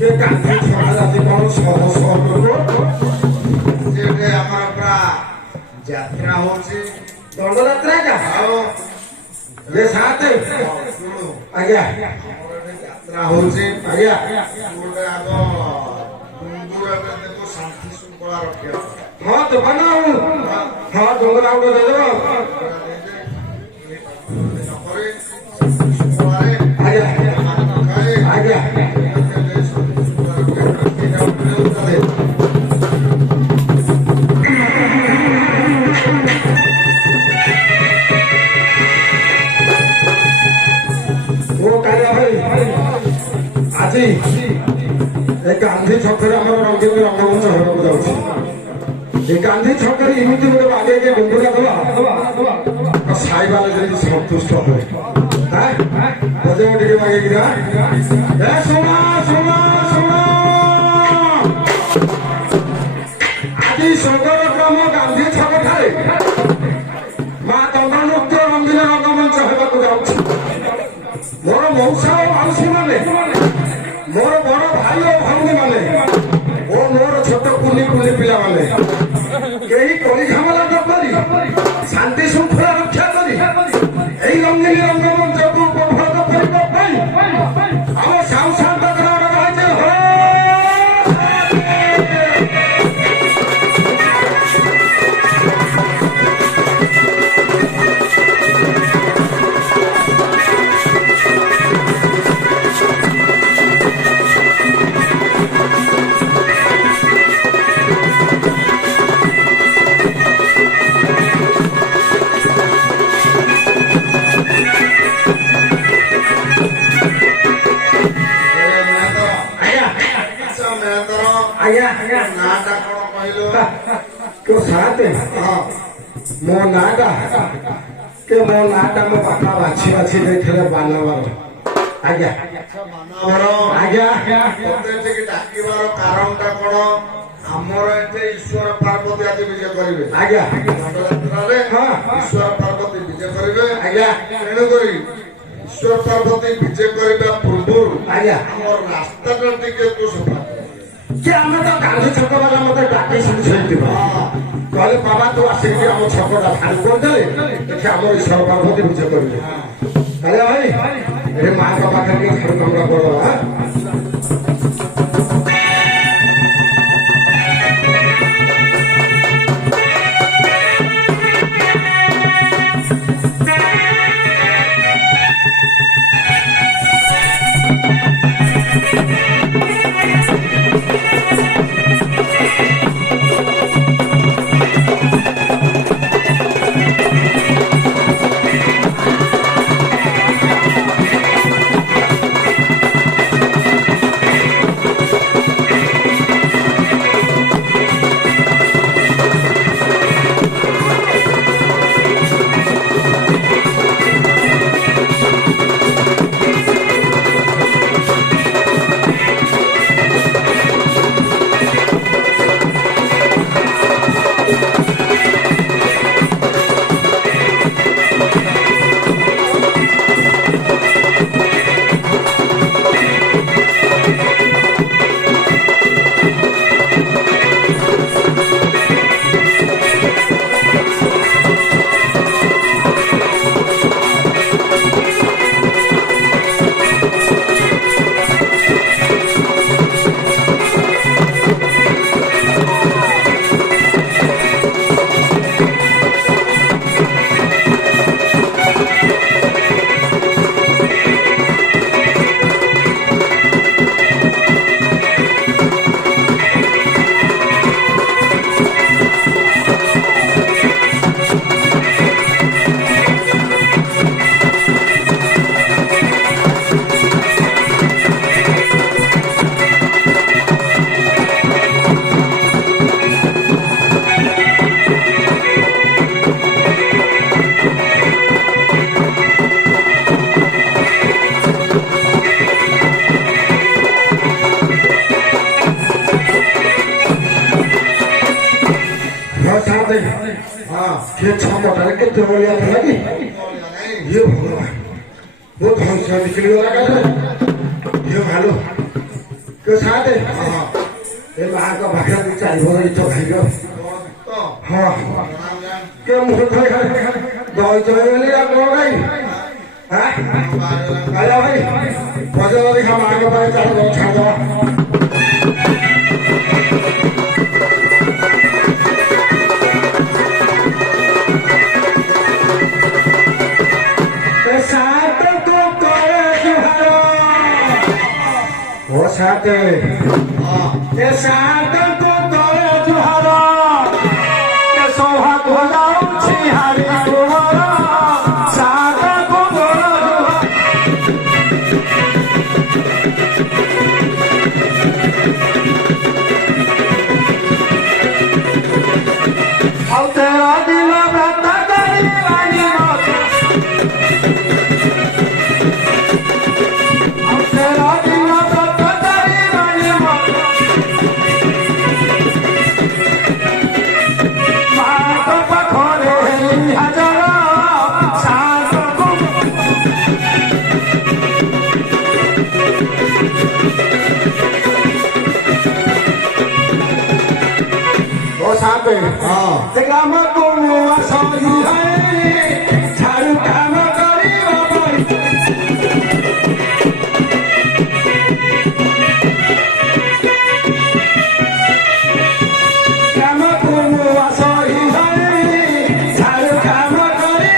ये गांधी छड़ा जाती कौन सह सह लोग जेटे हमारा पूरा यात्रा होची दंड यात्रा का ये साथ आज्ञा यात्रा होची आज्ञा गोटे आगो कुंदुर में देखो शांति शृंखला रखे हाँ तो बनाओ हाँ डोंगरा उड़े दे दो आज्ञा आज्ञा আজি এই গান্ধী ছকরে আমার রঙ্গিন রঙ্গমঞ্চ হওয়ার যাচ্ছে এই গান্ধী ছকরে এমনি গোটে বাগেকে ডুঙ্গুরা দেবা সাইবালে যদি সন্তুষ্ট হয় হ্যাঁ বজে টিকে বাগেকি না শোনা শোনা শোনা আজি সংগ্রাম গান্ধী ছক ঠারে মা দণ্ডমুক্ত রঙ্গিন রঙ্গমঞ্চ হওয়ার যাচ্ছে মোর মৌসা ও মাউসী মানে मोर बड़ भाई और भाई माने ओ मोर छोट कुली कुली पिला माने केही कली झमेला न करी शांति शृंखला रक्षा करी एई रंगीन रंगमंच को उपभोग करिबा पई हम सांसद ग्राम राज्य हो क्यों साथ मो नाटा के मो नाटा में पापा बाछी बाछी देखले बानवर आज्ञा आज्ञा डाकिबार कारणटा कोन हमर एते ईश्वर पार्वती आदि विजय करिवे आज्ञा दंडयात्रारे ईश्वर पार्वती विजय करिवे आज्ञा एणु करी ईश्वर पार्वती विजय करिबा पूर्व आज्ञा हमर रास्ताटा टिके तो सफा कि आम तो गांधी छक वाला मत डाके सुनी कहले बाबा तू आसिक आम छकटा खाली करदे देखिए आम ईश्वर पार्वती पूजा करेंगे अरे भाई अरे माँ का पाखे खाली कमरा पड़ो ये छमटारे के तोलिया था लगी ये भगवान वो धन से निकली वाला का ହାଲୋ କେ ସାଥେ ଏ ମାଙ୍କ ପାଖରେ ଦୁଇ ଚାରି ଭର ଇଚ୍ଛ ଖାଇବ ହଁ କେ ମୁଖ ଖାଇ ଦହି ଚଳେଇଗଲି ଆଉ କଣ ଖାଇ ଆଜ୍ଞା ଭାଇ ଭଜନ ଦେଖା ମାଙ୍କ ପାଖରେ ଚାଲ ଛାଡ଼ିଦବା साथे ये साथे को तोरे जुहारा ये सोहा को जाऊं छिहारी जुहारा साथे को तोरे जुहारा अब तेरा दिल बता करी वाली मौत अब तेरा दिल साथे काम को सही है झाड़ू काम करी काम को सही है झाड़ू काम करी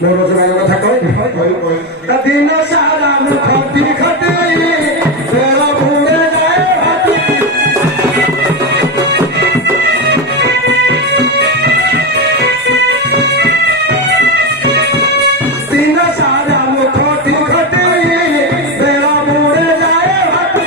मैं रोजगार କଥା କହିବି ଦିନ ସାରା ମୁଁ ଖଟି ଖଟି ବେଳ ବୁଡ଼େ ଯାଏ ଭାଟି ଦିନ ସାରା ମୁଁ ଖଟି ଖଟି ବେଳ ବୁଡ଼େ ଯାଏ ଭାଟି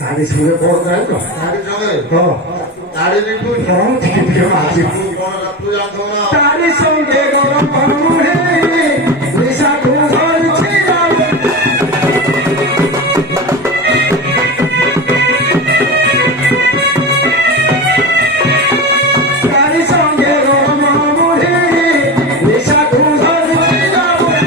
गाड़ी सुने पड़ रहा है तो गाड़ी चले हाँ गाड़ी नहीं तू हाँ ठीक है आज तू जानतो ना गाड़ी संगे गरम पनुहे निशा को घर छिड़ावे गाड़ी संगे गरम पनुहे निशा को घर छिड़ावे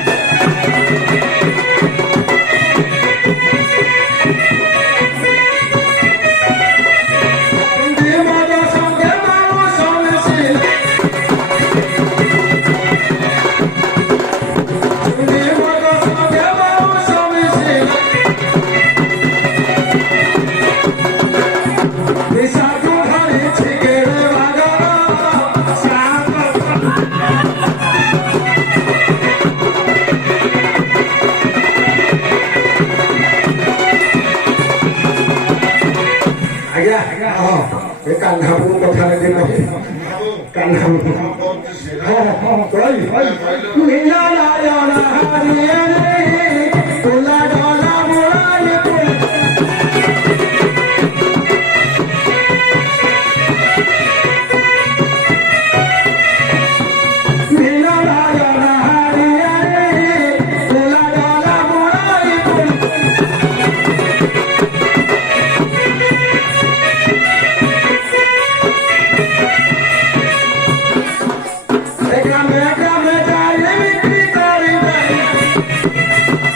कान्हापुर कथा लेकिन नहीं कान्हापुर हाँ हाँ कोई मीना नारायण हरिये तुला डाला मुरारी मीना नारायण हरिये तुला डाला मुरारी Make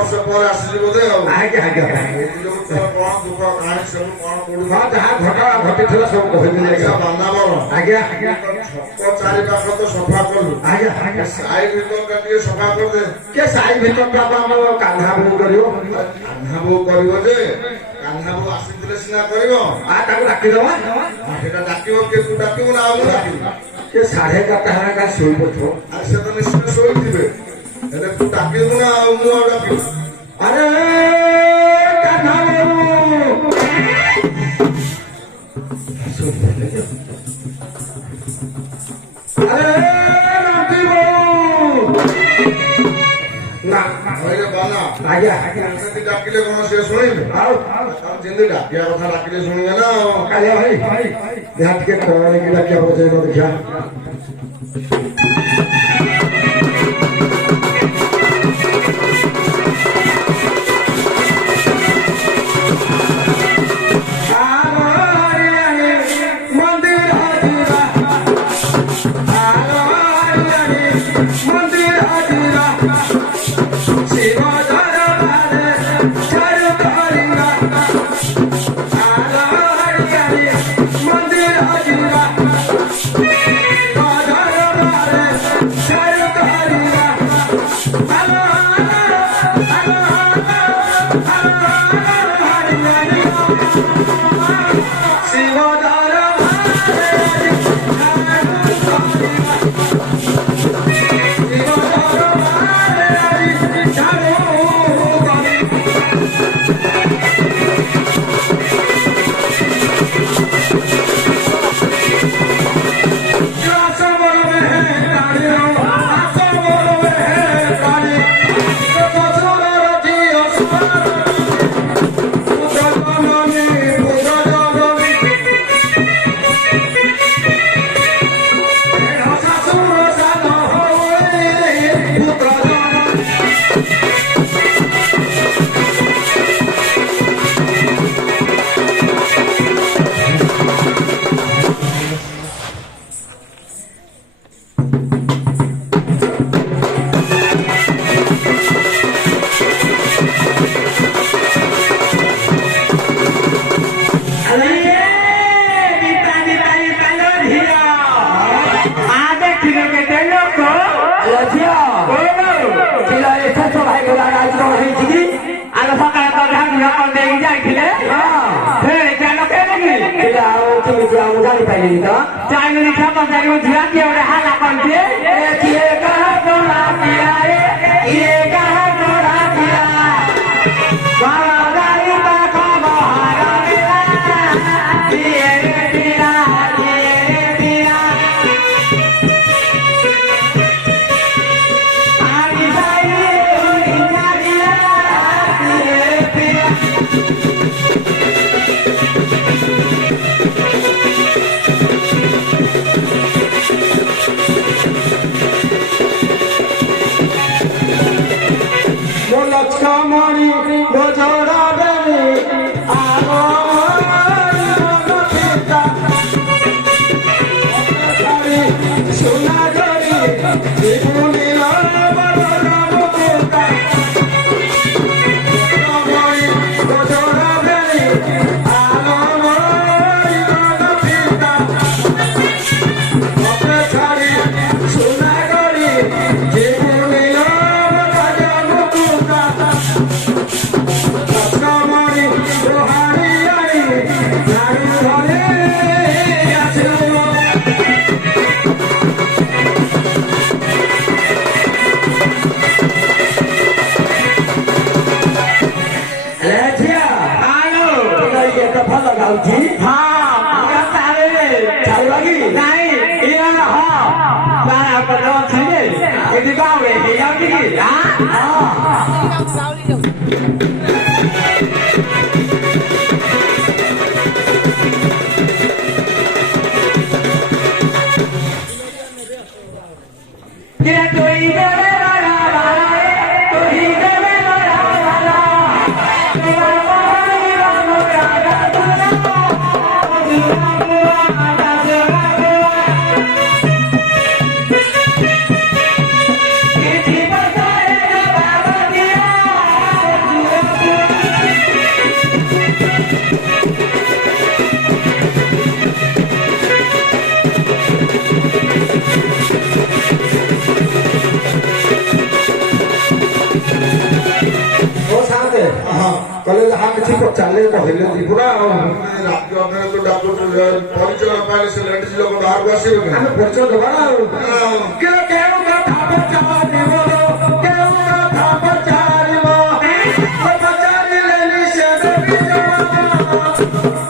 ବର୍ଷ ପରେ ଆସିଛି ବୋଧେ ଆଉ ଆଜ୍ଞା ଆଜ୍ଞା ଏଇ ଯୋଉ ତୋର କଣ ଦୁଃଖ କାହାଣୀ ସବୁ କଣ ପଡୁଛି ହଁ ଯାହା ଘଟଣା ଘଟିଥିଲା ସବୁ କହିଦେଲି ଆଜ୍ଞା ବାନ୍ଧାବର ଆଜ୍ଞା ଛକ ଚାରି ପାଖ ତ ସଫା କଲୁ ଆଜ୍ଞା ଆଜ୍ଞା ସାଇ ଭିତରଟା ଟିକେ ସଫା କରିଦେ କେ ସାଇ ଭିତରଟା ତ ଆମର କାହ୍ନା ବୋଉ କରିବ କାହ୍ନା ବୋଉ କରିବ ଯେ କାହ୍ନା ବୋଉ ଆସିଥିଲେ ସିନା କରିବ ତାକୁ ଡାକିଦବା ସେଟା ଡାକିବ କିଏ ତୁ ଡାକିବୁ ନା ଆଉ ମୁଁ ଡାକିବୁ ସେ 4:30 ହେଲେ ଶୋଇ ପଡିଥିବ ଆରେ ସେ ତ ନିଶ୍ଚୟ ଶୋଇଥିବେ ହେଲେ ତୁ ଡାକିବୁ ନା ଆଉ ମୁଁ ଆଉ ଡାକିବୁ ଆରେ କାହ୍ନା ବୋଉ ଆରେ ରାତି ବୋଉ ନା କହିଲେ ବାନା ଆଜ୍ଞା ଆଜ୍ଞା ସେମିତି ଡାକିଲେ କଣ ସେ ଶୁଣିବେ ଆଉ ଯେମିତି ଡାକିବା କଥା ଡାକିଲେ ଶୁଣିବେ ନା ଆଉ କାଳିଆ ଭାଇ ଯାହା ଟିକେ କଣ ହେଇକି ଡାକିବା ବସେଇବ ଦେଖିବା କହିଲେ ଯାହା କିଛି ପଚାରିଲେ କହିଲେ ଯିବୁରା ଆଉ ରାତି ଅଧରେ ଯୋଉ ଡାକୁଛୁ ପରିଚୟ ନ ପାଇଲେ ସେ ଲେଡିଜ ଲୋକ ବାହାରକୁ ଆସିବେ କି? ଆମେ ପରିଚୟ ଦେବା ନା ଆଉ କେଉଁ କଥା ପଚାରିବ କେଉଁ କଥା ପଚାରିବ ପଚାରିଲେନି ସେ ଦେବି ଜବାବ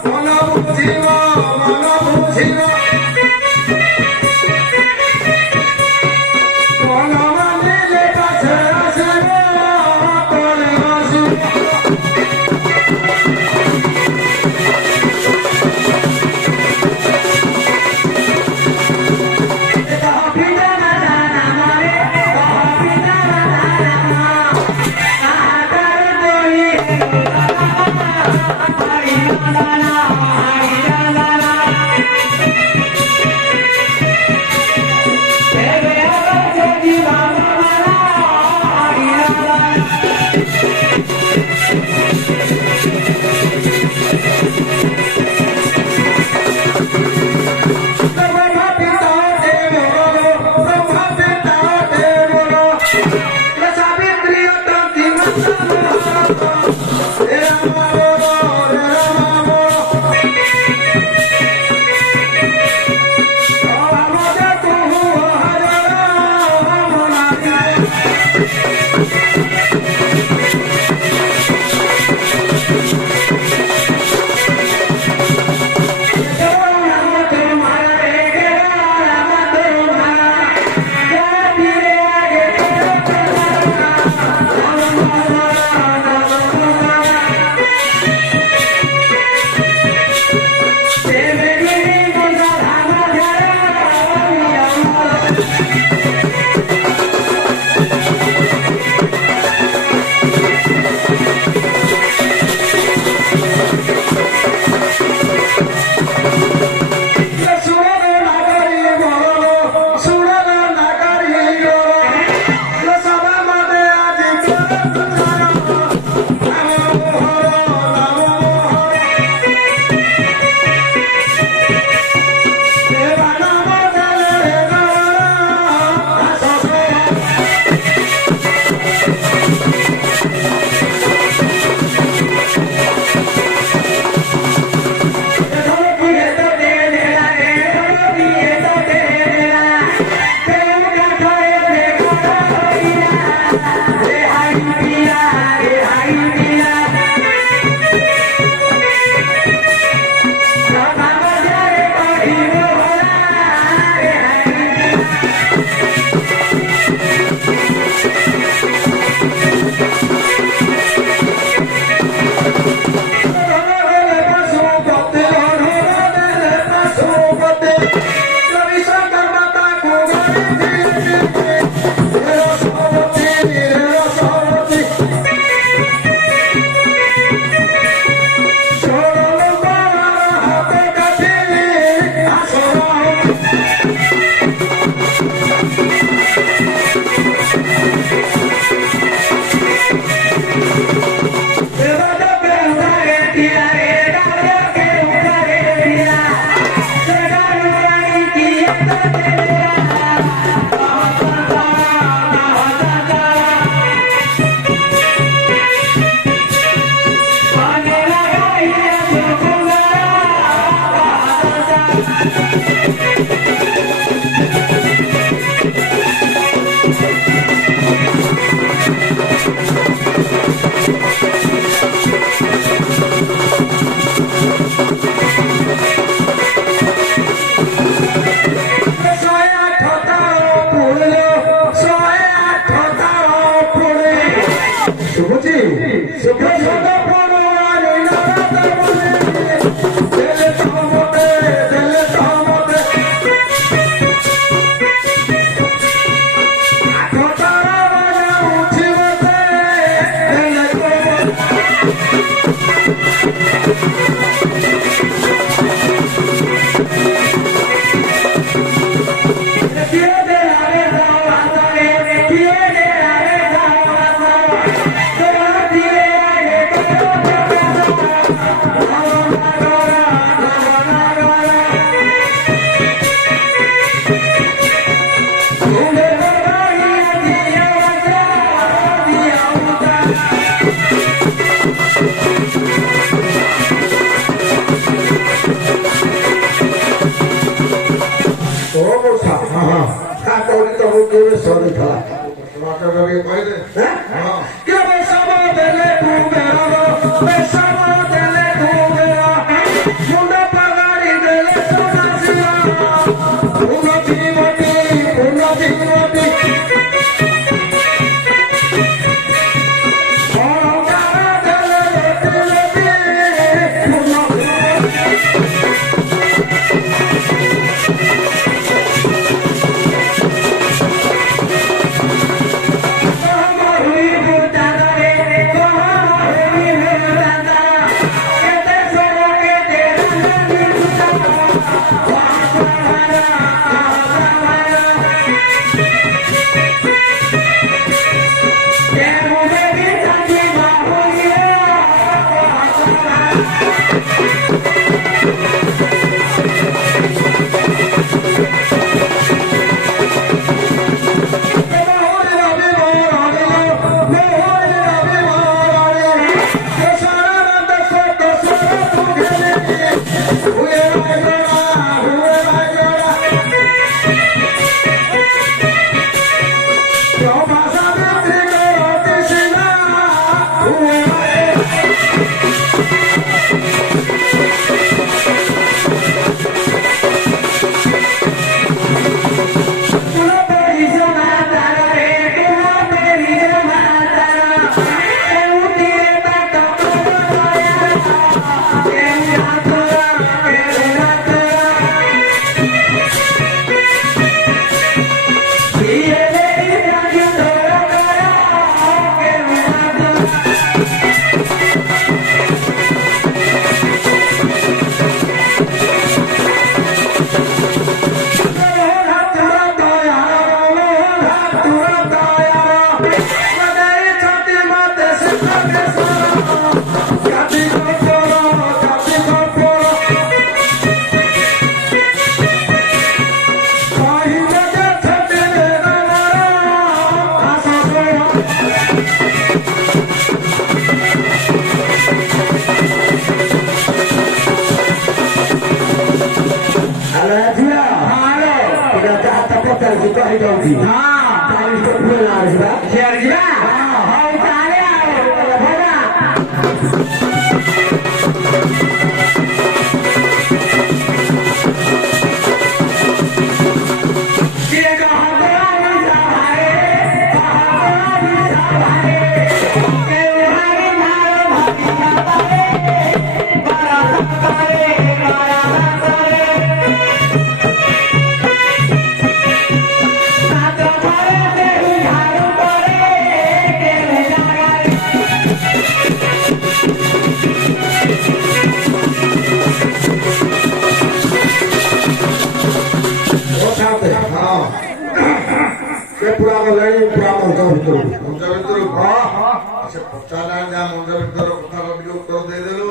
ମନ ବୁଝିବ ମନ ମାନିଲେ ପାଛେ ଆସିବ ତଳେ ଆସିବ ବେଶମ ଦେଲେ କୁବେର ମୁଣ୍ଡ ପଗାଡ଼ି ଦେଲେ ସଦାଶିବ ଉନ୍ନତି ମୋଟି ଉନ୍ନତି ମୋଟି ସେ ପଚାରିଲା ଯାହା ମନ୍ଦିର ଭିତର କଥା ଟିକେ ଉତ୍ତର ଦେଇଦେଲୁ।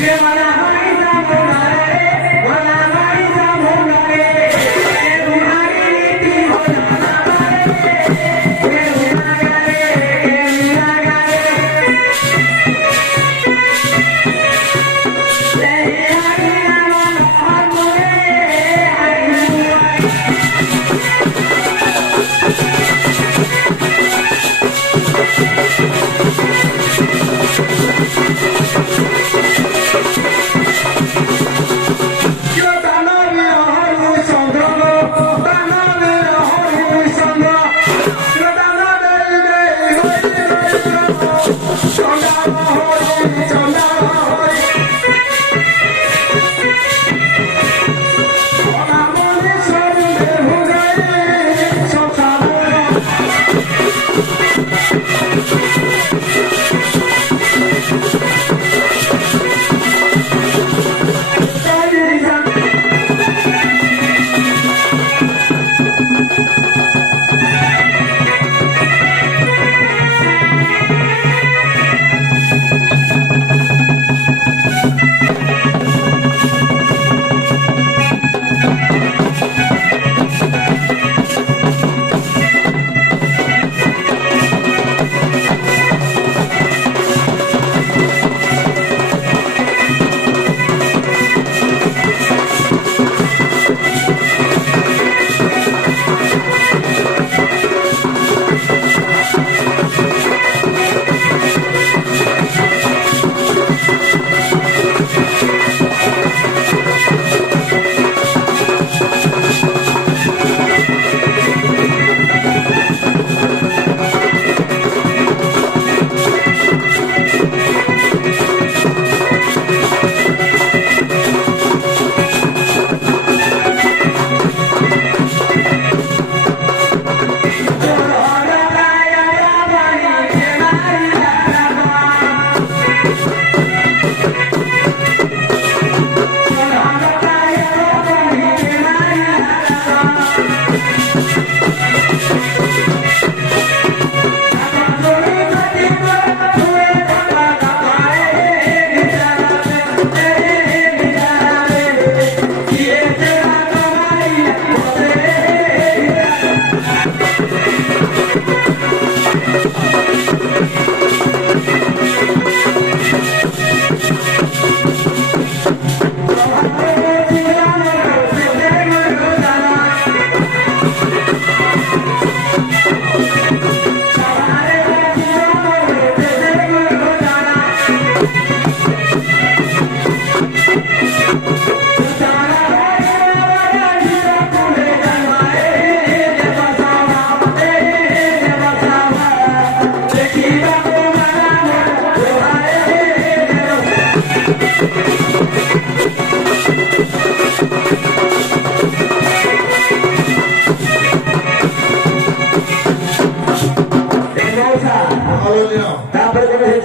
Yeah,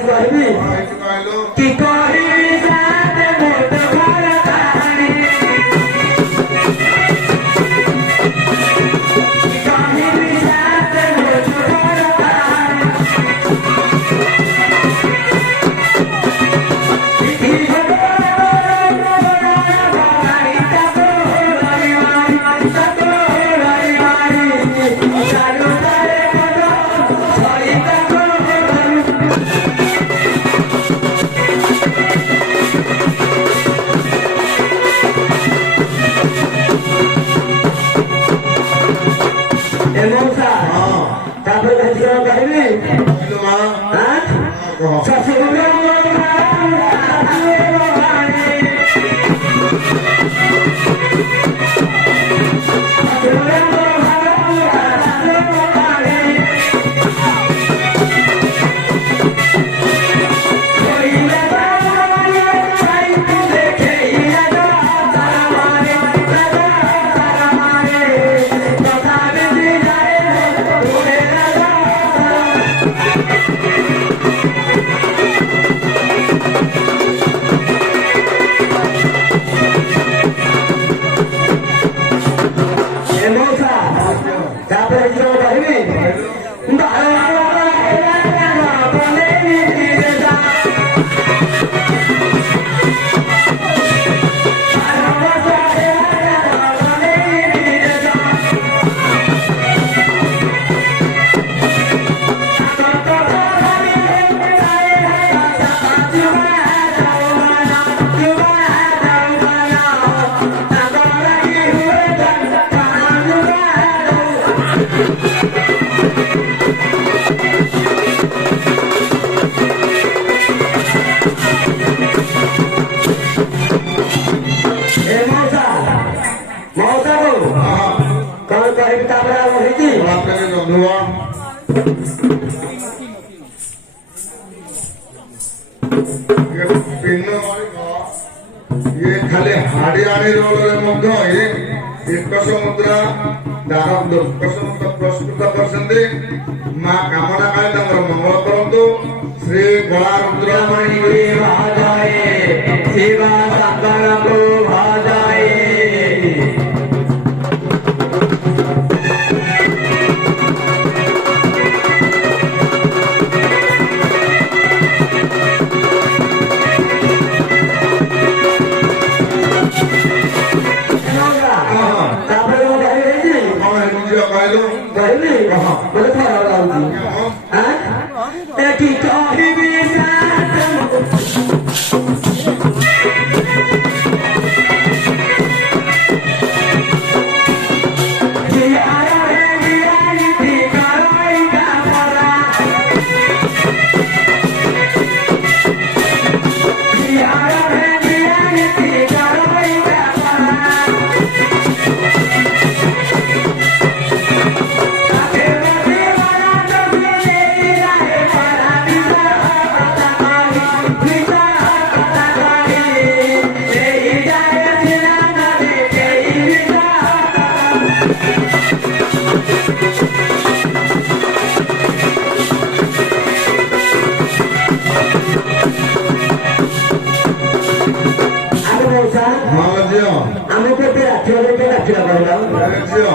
କହିବି ଏଇଠି କହିଲୁ କି କହିବି ସାଥେ ମୋର ଘର କାହାଣୀ କି କହିବି ସାଥେ ମୋର ଘର କାହାଣୀ କି ତାପରେ ଦେଖିବା କହିବି କହିଲୁ ମା କହ ଶାଶୁଘର ତାପରେ କହିବି କଣ କହିବି ତାପରେ ଆଉ ହେଇଛି ବାପରେ ଜନ୍ମୁଆ ପିନ୍ନ ଇଏ ଖାଲି ହାଡିଆଣି ରୋଲରେ ମଧ୍ୟ ଏକଶ ମୁଦ୍ରା ଦର୍କଶ ମୁଦ୍ରା ପ୍ରସ୍ତୁତ କରିଛନ୍ତି ମା କାମନା କାଳେ ତାଙ୍କର ମଙ୍ଗଳ କରନ୍ତୁ ଶ୍ରୀ କଳା ରୁଦ୍ରମଣି ଭାଜାଏ ଶିବା ଶଙ୍କରକୁ ଭାଜାଏ ତାପରେ ମୁଁ କହିବି କଣ ହେଇଛି ଝିଅ କହିଲୁ କହିବି ମୋତେ ଖରାପ ଲାଗୁଛି ଏଠି କହିବି ହଁ ଝିଅ ଆମକୁ ଏବେ ରାତିରେ ଡାକିଲା କହିଲ ଝିଅ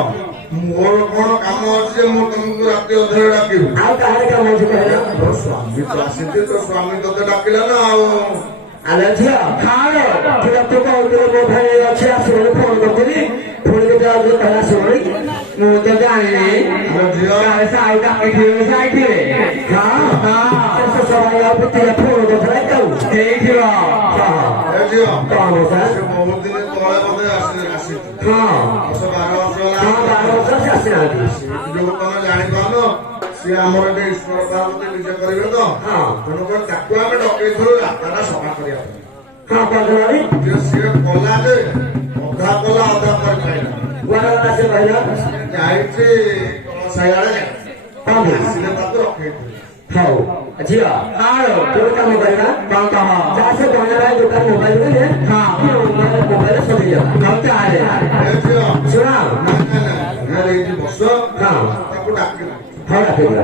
ମୋର କଣ କାମ ଅଛି ଯେ ମୁଁ ତମକୁ ରାତି ଅଧରେ ଡାକିବି ଆଉ କାହାର କାମ ଅଛି କହିଲ ତୋ ସ୍ୱାମୀ ତ ଆସିଛି ତୋ ସ୍ୱାମୀ ତତେ ଡାକିଲା ନା ଆଉ ଆଲୋ ଝିଅ ଖାଅ ଝିଅ ତୁ କହୁଥିଲୁ ମୋ ଭାଇ ଅଛି ଆସିବନି ଫୋନ କରିଥିଲି ପୁଣି କେତେ ଆଉଥରେ କହିଲା ଶୁଣି ମୁଁ ତ ଜାଣିନି ଝିଅ ସାଇ ଡାକିଥିବେ ସାଇଥିବେ ସବାଇ ଆଉ ପିତିରେ ଫୋନ କରିଥିଲା ତାଉ ହେଇଥିବ ଝିଅ କଣ ସାର୍ ସେ ବହୁତ ଦିନ ତଳେ ବୋଧେ ଆସିଛି ହଁ 10-12 ବର୍ଷ ହେଲା 12 ବର୍ଷ ସେ ଆସିନାହାନ୍ତି ଯୋଉ ତମେ ଜାଣିପାରୁନ ସିଏ ଆମର ଏବେ ଈଶ୍ୱର ପାର୍ବତୀ ବିଜୟ କରିବେ ତ ତେଣୁକରି ତାକୁ ଆମେ ଡକେଇଥିଲୁ ରାସ୍ତାଟା ସଫା କରିବା ହଁ କହିଦେଲାଣି ପାଇଁ ସିଏ କଲା ଯେ ଅଧା କଲା ଅଧା କରି ପାଇଲା କୁଆଡେ ଗଲା ସେ କହିଲ ଯାଇଛି ସାଇଆଡେ ଆସିଲେ ତାକୁ ରଖେଇଥିଲି ହଉ ଝିଅ ତୋର କାମ କରିବା କଣ କହ ଯାହା ସେ ବନେଇବା ଦୋକାନ ମୋବାଇଲ ରେ ମୋବାଇଲ ସଜେଇ ଝିଅ ଶୁଣ ଏଇଠି ବସ ତାକୁ ଡାକିଲା ହଉ ଡାକିଲା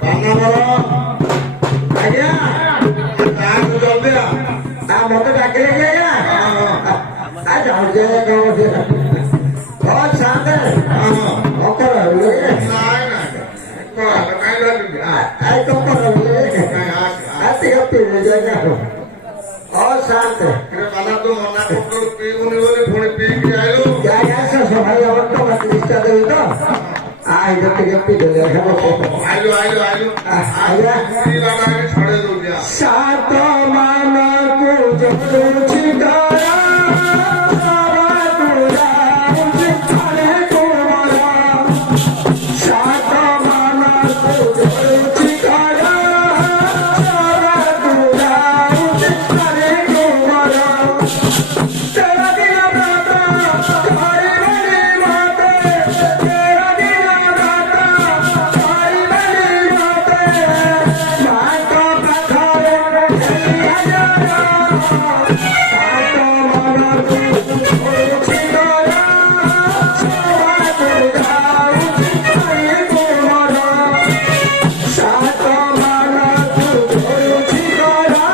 ବାନର ଆଜ୍ଞା କାହାକୁ ଜଲ୍ଦି ଆ ମତେ ଡାକିଲେ କି ଆଜ୍ଞା ଯାଉଛି ହଁ ସାତେ ଅକର ନାଇଁ କାଇଁ ଡାକୁଛି ଟିକେ ପିଇଲେ ଆଜ୍ଞା ହଁ ସାତେ ବାଲା ତୁ ମନା କରୁଥିଲୁ ପିଇବୁନି ବୋଲି ପୁଣି ପିଇକି ଆଇଲୁ ଆଜ୍ଞା ସଭାଇ ଆମର ତ ତିରିଶଟା ଦେବି ତ ଏଇଟା ଟିକେ ପିଇଦେଲେ ଆଇଲୁ ଆଇଲୁ ଆଇଲୁ ଆଜ୍ଞା ପିଇବାଟା ଏଠି ଛଡେଇ ଦଉଛି ଆ ସାତ ମାନଙ୍କୁ ଜଳୁଛି ଦୟା ସାତ ମାନଙ୍କୁ ଜଳୁଛି ଦୟା ତେରା ଦିନ ରାତ ଭାଇ ବନି ମତେ ତେରା ଦିନ ରାତ ଭାଇ ବନି ମତେ ମାଙ୍କ ପାଖରେ ସାତ ମନକୁ ଧରୁଛି ଦୟା ସବାକୁ ଯାଉଛି ଭାଇ ତୁମର ସାତ ମନକୁ ଧରୁଛି ଦୟା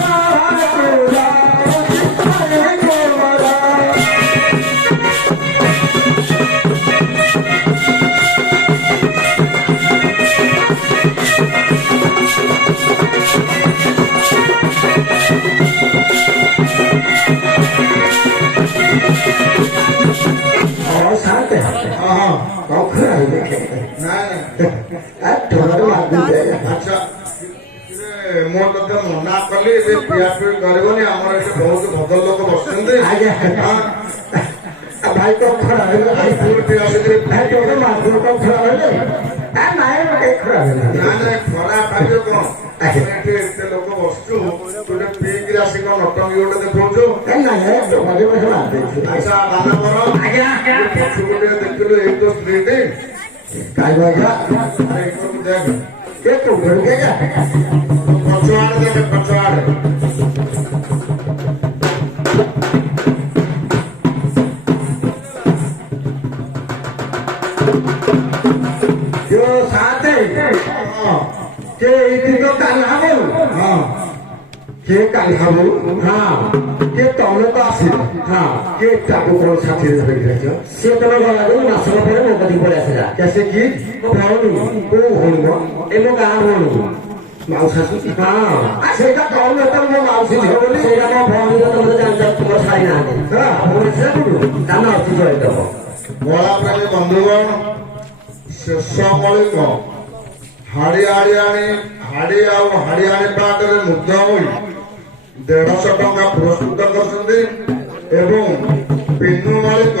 ସବାକୁ ଯାଉଛି ଭାଇ ତୁମର ସାତେ କଖରା ନାଇଁ ଥୋଡ଼ରେ ମାଗୁଛି ଆଚ୍ଛା ମୁଁ ତତେ ମନା କଲି ଏବେ ପିଆ ପିଇ କରିବନି ଆମର ଏଠି ବହୁତ ଭଦ୍ର ଲୋକ ବସୁଛନ୍ତି ଆଜ୍ଞା ଭାଇ କଖରା ହେଲେ ମାଗୁର କଖରା ହେଲେ ନାଇଁ ଖରା ହେଲେ ନାଇଁ ଖରାପ ଭାବିବ କଣ ଆମେ ଏଠି ଏତେ ଲୋକ ବସୁଛୁ ତୁ ଟିକେ ପିଇକିରି ଆସି କଣ ନଟଙ୍ଗି ଗୋଟେ ଦେଖଉଛୁ ଆଚ୍ଛା ବାନାବର ଆଜ୍ଞା ପଛକୁ ଟିକେ ଦେଖିଲୁ ଏଇ ତ ସ୍ତ୍ରୀଟି କାହିଁକି ଆଜ୍ଞା ଏଇଟାକୁ ଦେଖ ଏ କୋଉଠୁ ଆଜ୍ଞା ପଛ ଆଡେ ଦେଖେ ପଛ ଆଡେ ଯୋଉ ସାତେ ସେ ଏଇଠି ତ କାଲି ହବ କିଏ କାଲି ହବ କିଏ ତମେ ତ ଆସିବ କିଏ ତାକୁ କଣ ସାଥିରେ ଧରିକି ସିଏ ତମେ ଗଲା ବେଳକୁ ମାସକ ପରେ ମୋ କତିକି ପଳେଇ ଆସିଲା ସେ କି ମୋ ଭଉଣୀ କୋଉ ଭଉଣୀ ମ ଏ ମୋ ଗାଁ ଭଉଣୀ ମାଉସୀ ସେଇଟା କଣ ମୋ ମାଉସୀ ଝିଅ ବୋଲି ସେଇଟା ମୋ ଭଉଣୀର ତମେ ଜାଣିଛ ତୁମର ଛାଇ ନାହାନ୍ତି ଭଉଣୀ ସେ କୋଉଠୁ ତାନେ ଅତି ଜଳିତ ମଳା ପ୍ରେମୀ ବନ୍ଧୁଗଣ ଶେଷ ମଳିକ ହାଡି ଆଉ ହାଡିଆଣି ପାଟରେ ମୁଗ୍ଧ ହୋଇ 150 ଟଙ୍କା ପୁରସ୍କୃତ କରିଛନ୍ତି ଏବଂ ପିନୁ ମାଳିକ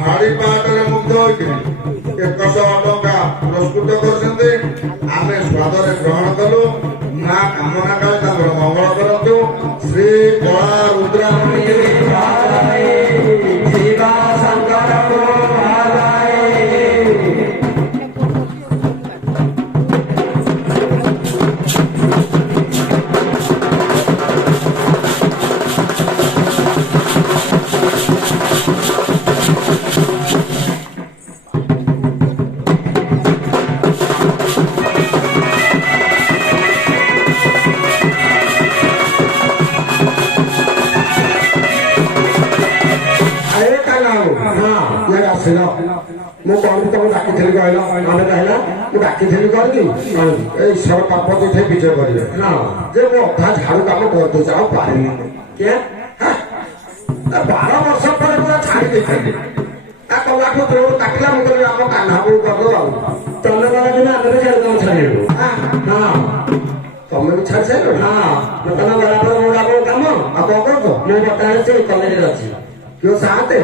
ହାଡି ପାଟରେ ମୁଗ୍ଧ ହୋଇକି 100 ଟଙ୍କା ପୁରସ୍କୃତ କରିଛନ୍ତି ଆମେ ସ୍ୱାଦରେ ଗ୍ରହଣ କଲୁ ମା କାମନା କାଳେ ତାଙ୍କର ମଙ୍ଗଳ କରନ୍ତୁ ଶ୍ରୀ କଳା ରୁଦ୍ରାମଣୀ ଶିବା ଶଙ୍କର ମୁଁ କଣ ତମକୁ ଡାକିଥିଲି କହିଲ ମାନେ କହିଲା ମୁଁ ଡାକିଥିଲି କଣ କି ଏଇ ଈଶ୍ୱର ପାପ ଦେଇଥାଏ ବିଜୟ କରିବେ ଯେ ମୁଁ ଅଧା ଝାଡୁ କାମ କରିଦେଉଛି ଆଉ ପାରିନି 12 ବର୍ଷ ପରେ ପୁରା ଛାଡି ଦେଇଥିଲି କଲାଠୁ ତୋର କାଟିଲା ମୁଁ କହିଲି ଆମ କାହ୍ନା ବୋଉ କରିଦବ ଆଉ ତମେ ଗଲା ଦିନ ଆମେ ବି ଝାଡୁ କାମ ଛାଡ଼ିବୁ ତମେ ବି ଛାଡି ସାରିଲ ତମେ ଗଲା ପରେ ମୋର ଆପଣଙ୍କ କାମ ଆଉ କଣ କରୁଛ ମୁଁ ବର୍ତ୍ତମାନ ସେ କଲେଜରେ ଅଛି କେଉଁ ସାତେ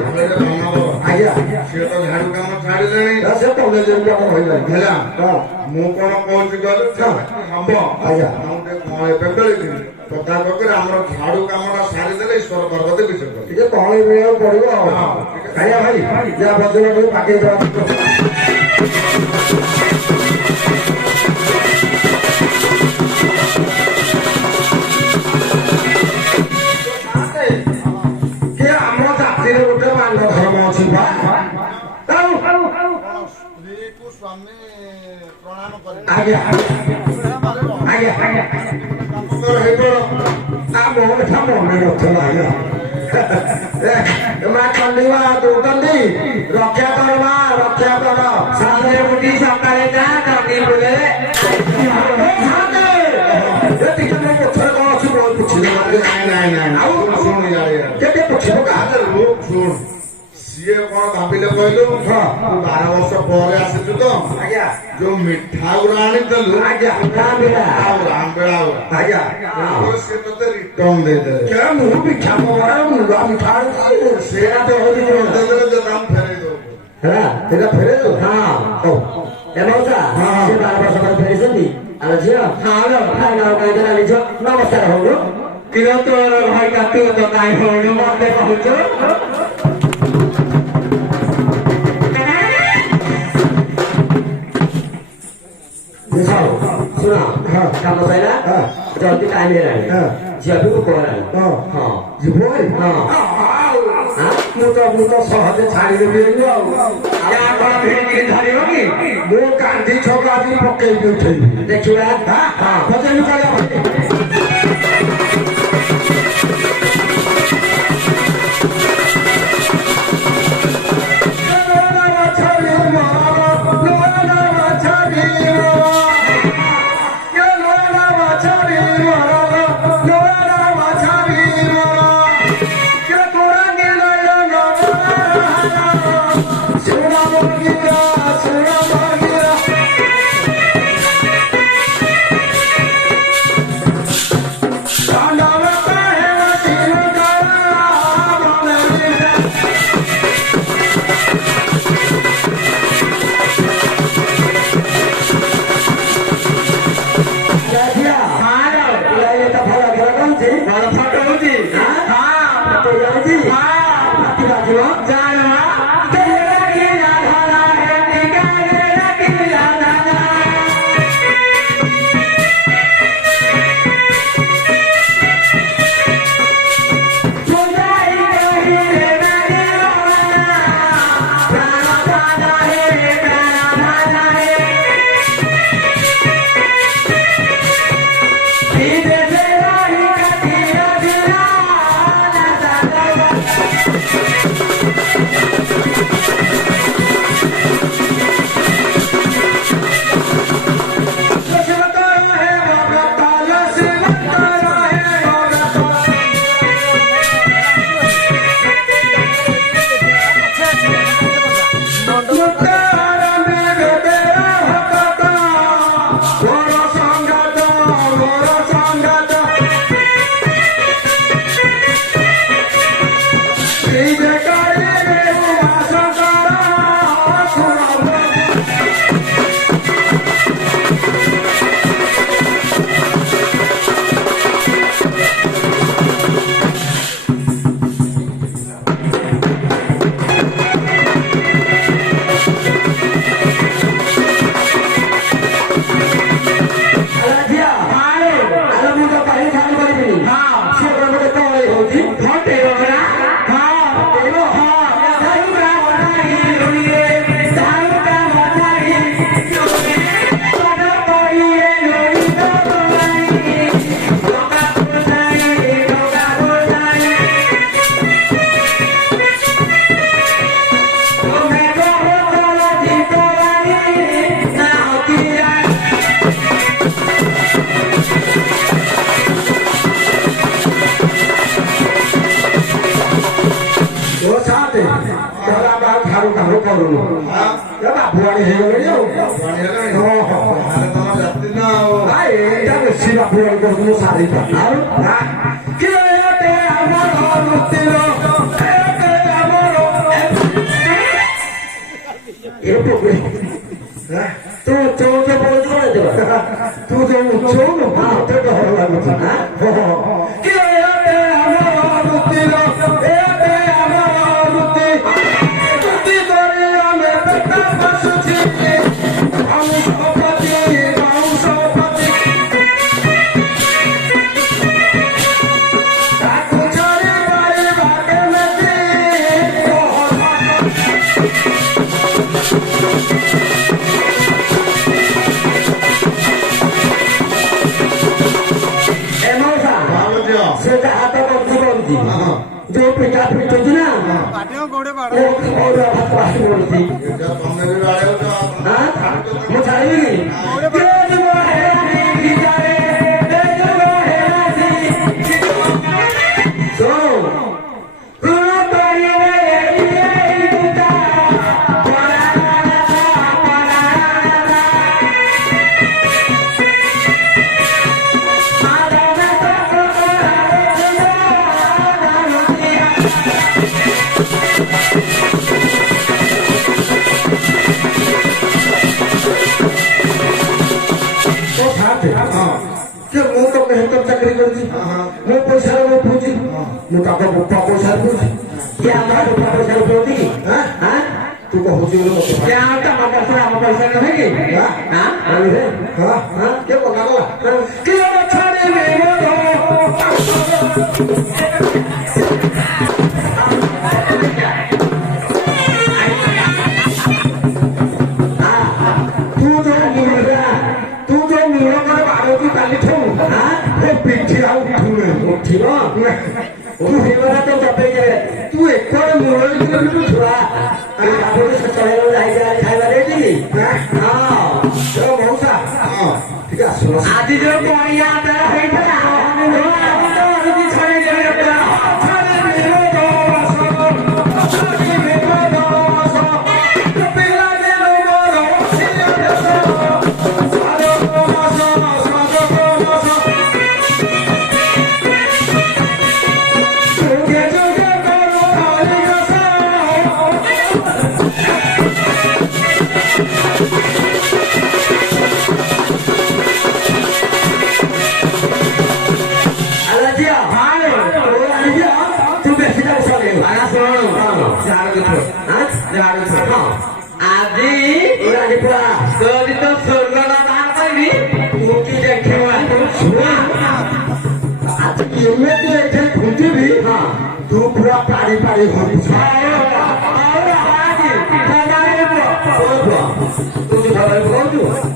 ଆଜ୍ଞା ସିଏ ତ ଝାଡୁ କାମ ଛାଡ଼ିଲେଣି ସେ କଲେଜରେ ବି ଆପଣ ରହିଲାଣି ହେଲା ମୁଁ କଣ କହୁଛି କହିଲୁ ହବ ଆଜ୍ଞା ମୁଁ ଟିକେ କଣ ଏବେ କରିବି କଥା କହିଲେ ଆମର ଝାଡୁ କାମଟା ସାରିଦେଲେ ଈଶ୍ୱର ପର୍ବତ ବିଷୟ କରିବେ ଟିକେ କଣ ମିଳିବାକୁ ପଡିବ ଆଉ ଆଜ୍ଞା ଭାଇ ଯାହା ବଦଳ ଟିକେ ପାକେଇ ଦେବା ସ୍ତ୍ରୀକୁ ସ୍ୱାମୀ ପ୍ରଣାମ କରିବେ ଆଜ୍ଞା ଆଜ୍ଞା ଆଜ୍ଞା ତୋର ହେଇପଡ଼ ମୋର କଥା ମନେ ନଥିଲା ଆଜ୍ଞା ମା କଣ୍ଡିବା ଦଉଛନ୍ତି ରକ୍ଷା କର ମା ରକ୍ଷା କର ସାଙ୍ଗରେ ବୁଟି ସକାଳେ ଯା କଣ୍ଡି ବୋଲେ ଟିକେ ମୋ ପଛରେ କଣ ଅଛି ବହୁତ ପୁଛିଲେ ନାଇଁ ଆଉ ଶୁଣ ଇଆଡେ କେତେ ପୁଛିବ କା ଶୁଣ ସିଏ କଣ ଭାବିଲେ କହିଲୁ ତୁ 12 ବର୍ଷ ପରେ ଆସିଛୁ ତ ଆଜ୍ଞା ଯୋଉ ମିଠା ଗୁରା ଆଣିଥିଲୁ ଆଜ୍ଞା ରାମବେଳା ରାମବେଳା ଆଜ୍ଞା ସେ ତତେ ରିଟର୍ନ ଦେଇଦେଲେ ମୁଁ ମିଠା ମୋର ମୁଣ୍ଡ ମିଠା ସେଟା ତ ହଉଛି ଦେଇଦେଲେ ଯେ ଦାମ ଫେରେଇ ଦବୁ ହେଲା ସେଟା ଫେରେ ହଁ ହଉ ଏମଉସା ସେ 12 ବର୍ଷ ପରେ ଫେରିଛନ୍ତି ଆଉ ଝିଅ କହିଦେଲା ଝିଅ ନମସ୍କାର ହଉ କିଲୋ ତୋର ଭାଇ କାତୁ ତ କାହିଁ ହଉନି ମତେ କହୁଛୁ ଶୁଣ କାମ ସଇଲା ଜଲ୍ଦି ଟାଇମ ହେଲାଣି ଝିଅ ବି ଭୋକ ହେଲାଣି ହଁ ଯିବ ମୁଁ ତ ସହଜେ ଛାଡ଼ିଦେବି ଆଉ ଧରିବ କି ମୁଁ କାନ୍ଦି ଛକ ଆଜି ପକେଇବି ଉଠେଇବି ଦେଖିବା ପଚାରିବି କରିବା ବାବୁଆଣୀ ହେଇଗଲେଣି ଆଉ ଏଇଟା ବେଶୀ ବାବୁଆଣୀ କରୁଛୁ ସାରି ଆଉ ତୁ ଚଉଦ ପଡୁଛୁ ତୁ ଯୋଉ ଉଚ୍ଚଉନୁ ମତେ ଡର ଲାଗୁଛି ପିଠା ପିଟୁଛି ନା ପାଟିଆ ଗୋଡେ ବାଡ ଓ ଖାଇବା ଭାତ ଆସି ପଡୁଛି ଏଇଟା ତମେ ବି ବାଡେଉଛ ମୁଁ ଛାଡ଼ିବି କି ଯୁଗ ହେଲାନି ଭିତରେ ଯୁଗ ହେଲାନି ଶୁଣ ଋଣ କରିବେ ଏଇ ଦୁଟା ମୁଁ ତ ବେହତର ଚାକିରି କରିଛି ମୋ ପଇସାରେ ମୁଁ ପୁଛି ମୁଁ ତାଙ୍କ ବୋପା ପଇସାରେ ପୁଛି କିଏ ଆମର ବୋପା ପଇସାରେ ପୁଅନ୍ତି କି ତୁ କହୁଛୁ ବୋଲି ମତେ କିଏ ଆମ ପଇସା ଆମ ପଇସା ନୁହେଁ କି କିଏ କଥା କଲା କିଏ ଛାଡ଼ିବେ ପିଠି ଆଉ ଉଠିବ ତୁ ହେଇଗଲା ତ ଦବେଇକେ ତୁ ଏକର ମୂଳରେ ଛୁଆ ଚଳେଇବ ଖାଇବା ରେଟି ମଉସା ଟିକେ ଆସୁନ ଆଜି ଯୋଉ ପଣିଆ ହେଇଥିଲା ଆଜି ଯଦି ତ ସ୍ୱର୍ଗଟା ବାହାର କରିବି ମୁଠି ଦେଖିବ ଆଜି ଏମିତି ଏଠି ଖୁଞ୍ଚିବି ତୁ ପୁରା ପାରି ପାରି ଘରୁଛୁ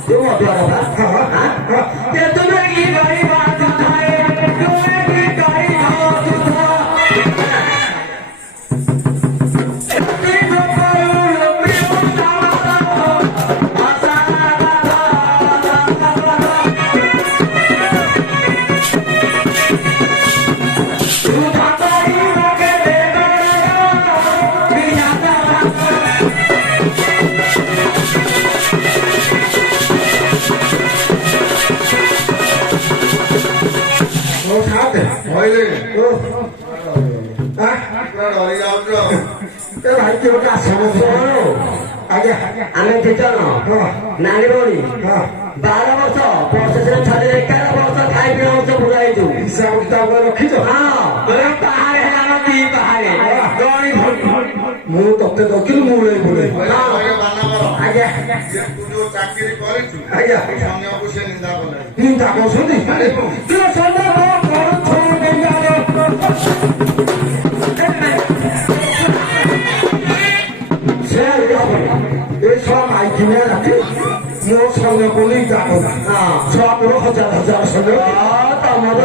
ତୁ ମଧୁଆ କେତେ କି କରିବା ଆମେ ଦି ଜଣ ନାନୀ ଭଉଣୀ 12 ବର୍ଷ ପ୍ରସେସନ ଛାଡି 11 ବର୍ଷ ଖାଇ ପିଇ ବର୍ଷ ବୁଲାଇଛୁ ହିସାବ କିତାବ ରଖିଛ ପାହାଡେ ଆମ ଦି ପାହାଡେ ମୁଁ ତତେ ଦକିଲି ମୁଁ ବୁଲେଇ ଆଜ୍ଞା ତୁ ଯୋଉ ଚାକିରି କରିଛୁ ଆଜ୍ଞା ଅନ୍ୟକୁ ସେ ନିନ୍ଦା କଲେ ନିନ୍ଦା କରୁଛନ୍ତି ମୋ ସଙ୍ଗେ ବୋଲି ଯାକ ଛୁଆ ହଜାର ହଜାର ସଙ୍ଗେ ତମର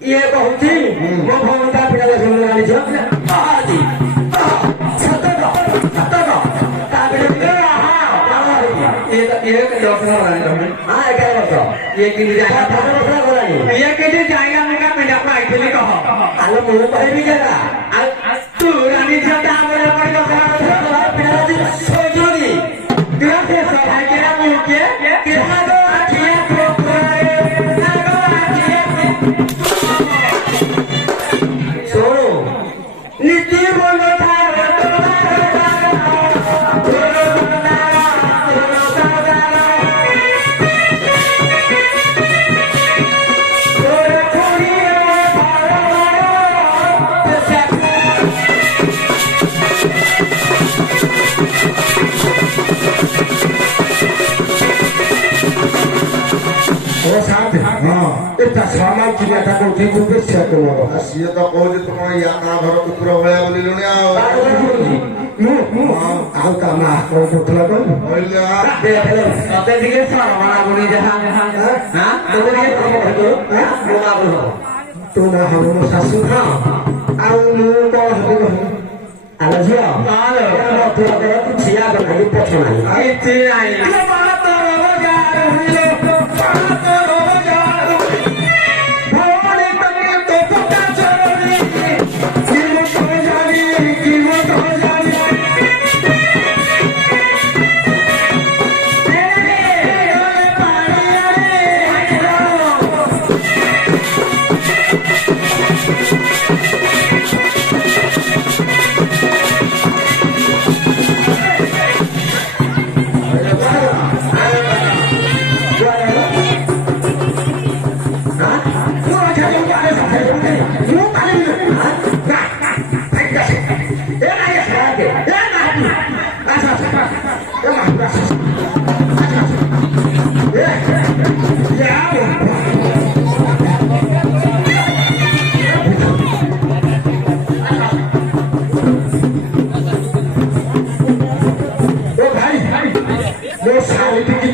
ଇଏ କହୁଛି ମୋ ଭଉଣୀ ତା ପିଲା ଶୁଣି ଆଣିଛ ଆଲୋ ମୁଁ କହିବି ଜାଗା ତୁ ରାଣୀ ଝିଅ ଏଟା ସାମାନ ଚିନ୍ତା କରୁଛି ତୁ ବେଶୀ ମୋର ଆଉ ସିଏ ତ କହୁଛି ତୁ କଣ ୟା ତା ଘର କୁକୁର ଭଳିଆ ବୁଲିଲୁଣି ଆଉ ମୁଁ ଆଉ ତା ମା କଣ କରୁଥିଲା କହିଲୁ କହିଲେ ତତେ ଟିକେ ସରମଣା ବୁଣି ଯାହା ତତେ ଟିକେ ମୋ ମା ବୁଲ ତୁ ନା ହବ ମୋ ଶାଶୁ ଆଉ ମୁଁ କଣ ହେବି କହିଲୁ ଆଲୋ ଝିଅ ମଧୁର ତୁ ଛିଆ କରି ପଛ ନାହିଁ କିଛି ନାହିଁ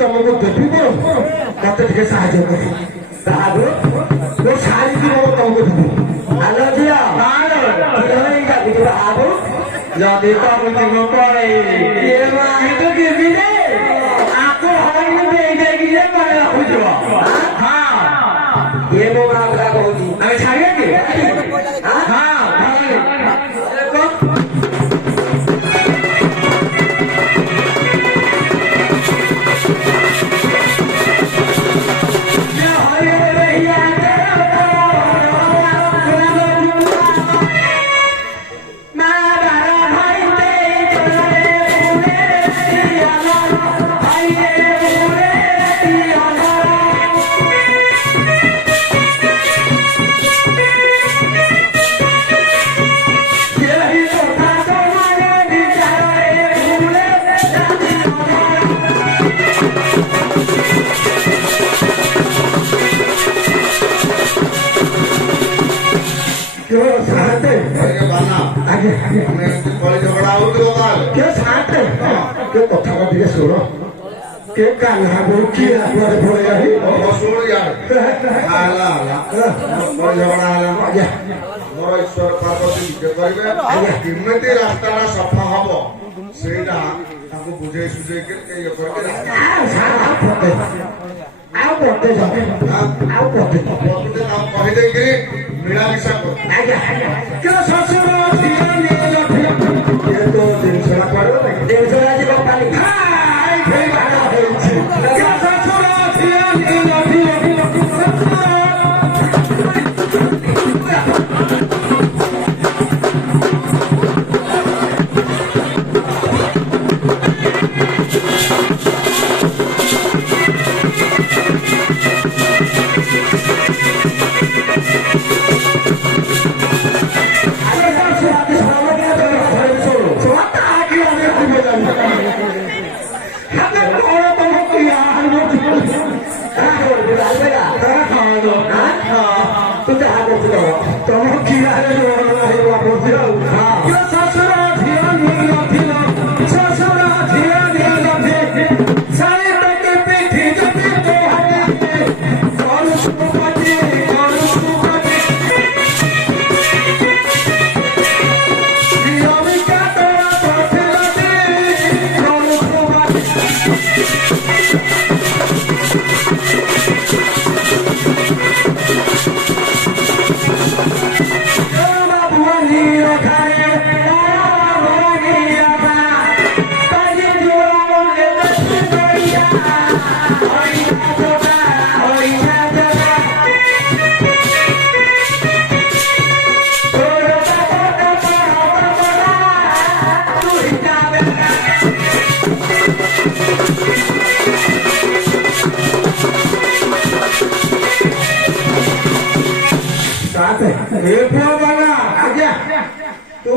ତମକୁ ଦେବି ମତେ ଟିକେ ସାହାଯ୍ୟ କରେ ତାହାକୁ ମୋ ଶାଢୀ ତମକୁ ଦେବି ଆଲୋ ଝିଅ ଯଦି କହୁଛି ମୁଁ ପଳେଇବି ମାହିକୁ ଯିବି ରେ ଆକୁ ହଇନି ଦେଇ ଦେଇକି ଯେ ପଳେଇ ରଖୁଥିବ ଇଏ ମୋ ମା କଥା କହୁଛି ଆମେ ଛାଡ଼ିବା କି କଳି ଝଗଡ଼ା ହଉଥିବ ତାହେଲେ କଥାଟା ଟିକେ ଶୁଣ କେ କାହ୍ନା ବୋଉ କିଏ କୁଆଡେ ପଳେଇ ଶୁଣୁ ୟାର ହେଲା କଳି ଝଗଡ଼ା ହେଲା ମୋର ଈଶ୍ୱର ପାର୍ବତୀ ନିଜେ କରିବେ କେମିତି ରାସ୍ତାଟା ସଫା ହବ ସେଇଟା ତାଙ୍କୁ ବୁଝେଇ ସୁଝେଇକି ଇଏ କରିକି ଆଉ ବଟେ ଆଉ ବଟେ କହିଦେଇକିରି ମିଳାମିଶା କର ଶ୍ୱଶୁର ଜିନିଷଟା କରିବ ଜିନିଷ ଆଜି କମ୍ପାନୀ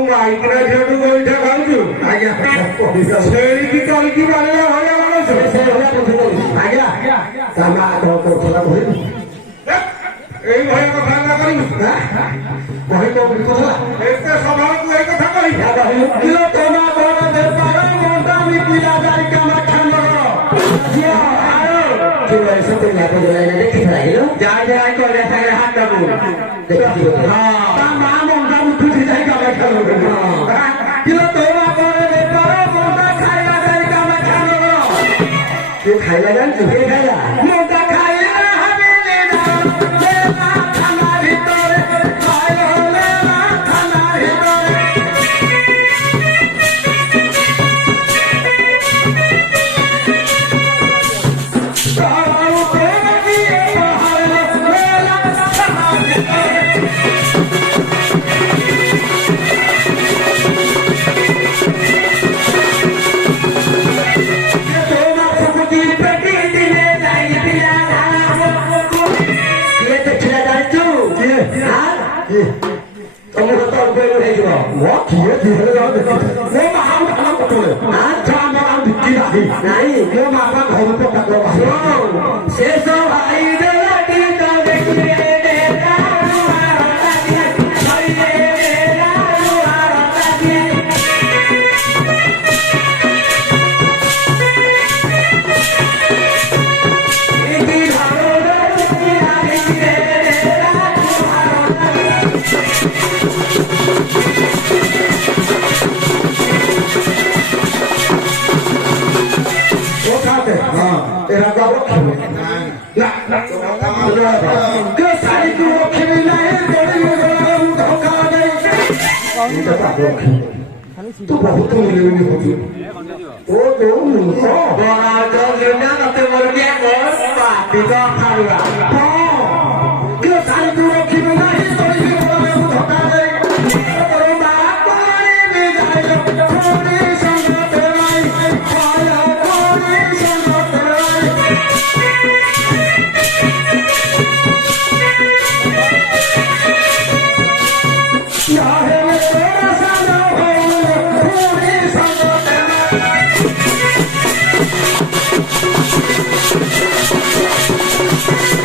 ମାଇକିନା ଝିଅଠୁ ଗୋଇଠା ଖାଉଛୁ ଆଜ୍ଞା ଛେଳିକି କରିକି ମାରିଲା ଭଳିଆ ଆଜ୍ଞା ତା ମା କଣ କରୁଥିଲା କହିବି এই ভয়ে কথা না করিস বহি কবি কথা এতে সভায় তুই এই কথা করিস কিলো তোমা বড় বেপার মনটা আমি পিলা যাই কামা খানো জিয়া আরো কিলো এসে তো না করে না দেখি ফেলাইলো যাই যাই করে থাকে হাত দাবু দেখি হ্যাঁ তা মা মনটা উঠে যাই কামা খানো কিলো তোমা বড় বেপার মনটা খাইলা যাই কামা খানো তুই খাইলা জান তুই খাইলা মনটা খাইলা হবে না লেলা খানা ভিতরে খাই হলে না খানা ভিতরে তারাও প্রেম দিয়ে পাহাড়ে লেলা খানা ভিতরে তোমার প্রকৃতি পেটি দিলে যাই পিলা ये तो खिला डाल तू हाँ तुम तो तो कोई नहीं जो वो किए दिले जाओ वो महान खाना पटोले हाँ जामा हम दिखी नहीं वो मामा घर पे पकड़ो से सो भाई दे लगी तो देखिए देता हमारा ताजी भाई दे देता हमारा ताजी इकी धारो era da boca que sai do que me na é tu बहुत मिले नहीं होती ओ तो मुझे बड़ा जो लेना तो मर गया बस पापी का